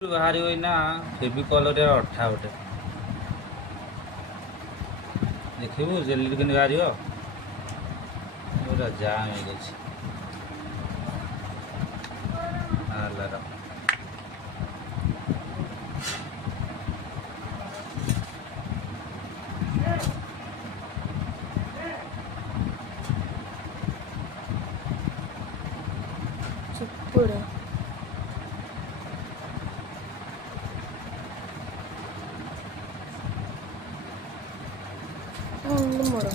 ବାହାରି ନା ଫେବିକଲରେ ଅଠା ଗୋଟେ ଦେଖିବୁ ଜେଲିରେ କେମିତି ବାହାରିବ ପୁରା ଜାମ୍ ହେଇଯାଇଛି। ହେଲା ଚୁପୁଡ଼ ମୋର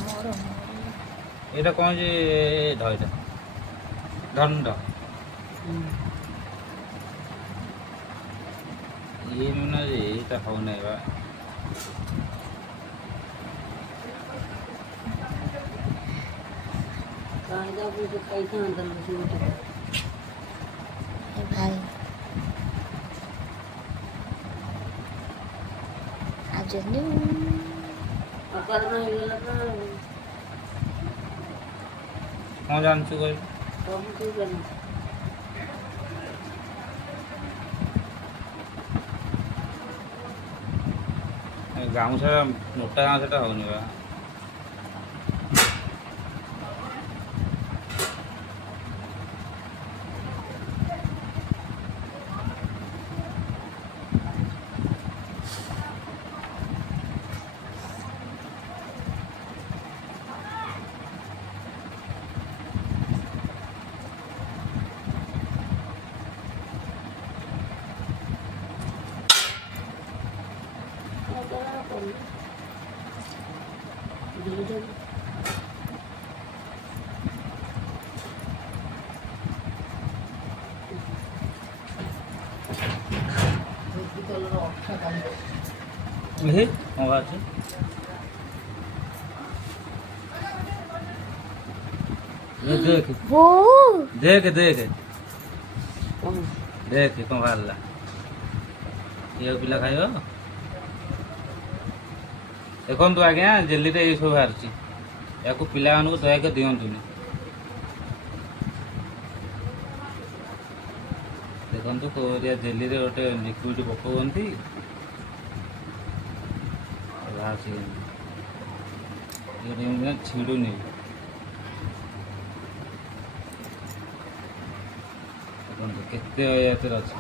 ଏଇଟା କ'ଣ ଯେ ଧଇଟା ଦଣ୍ଡ ଇଏ ନୁହେଁ ଯେ ଏଇଟା ହେଉନାହିଁ ବା ଭାଇ आज କ'ଣ ଜାଣିଛୁ କହିଲୁ ଗାମୁଛା ମୋଟା ଗାମୁଛାଟା ହେଉନି ବା କ'ଣ ବାହାରୁଛି ଦେଖ ଦେଖ ଦେଖ ଦେଖ କ'ଣ ବାହାରିଲା ଇଏ ପିଲା ଖାଇବ ଦେଖନ୍ତୁ ଆଜ୍ଞା ଜେଲିରେ ଏସବୁ ବାହାରୁଛି ୟାକୁ ପିଲାମାନଙ୍କୁ ଦୟାକରି ଦିଅନ୍ତୁନି ଦେଖନ୍ତୁ କୋରିଆ ଜେଲିରେ ଗୋଟେ ଲିକ୍ୱିଡ୍ ପକାଉଛନ୍ତି ବାହାରୁଛି ଛିଣ୍ଡୁନି ଦେଖନ୍ତୁ କେତେ ଏଥିରେ ଅଛି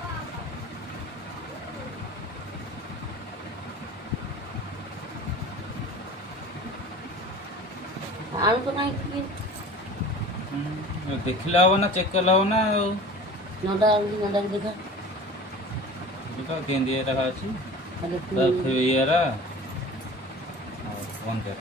ଦେଖିଲେ ହବ ନା ଚେକ୍ କଲେ ହବ ନା ଆଉ କେମିତି ଏଇଟା ଅଛି ଇଏରା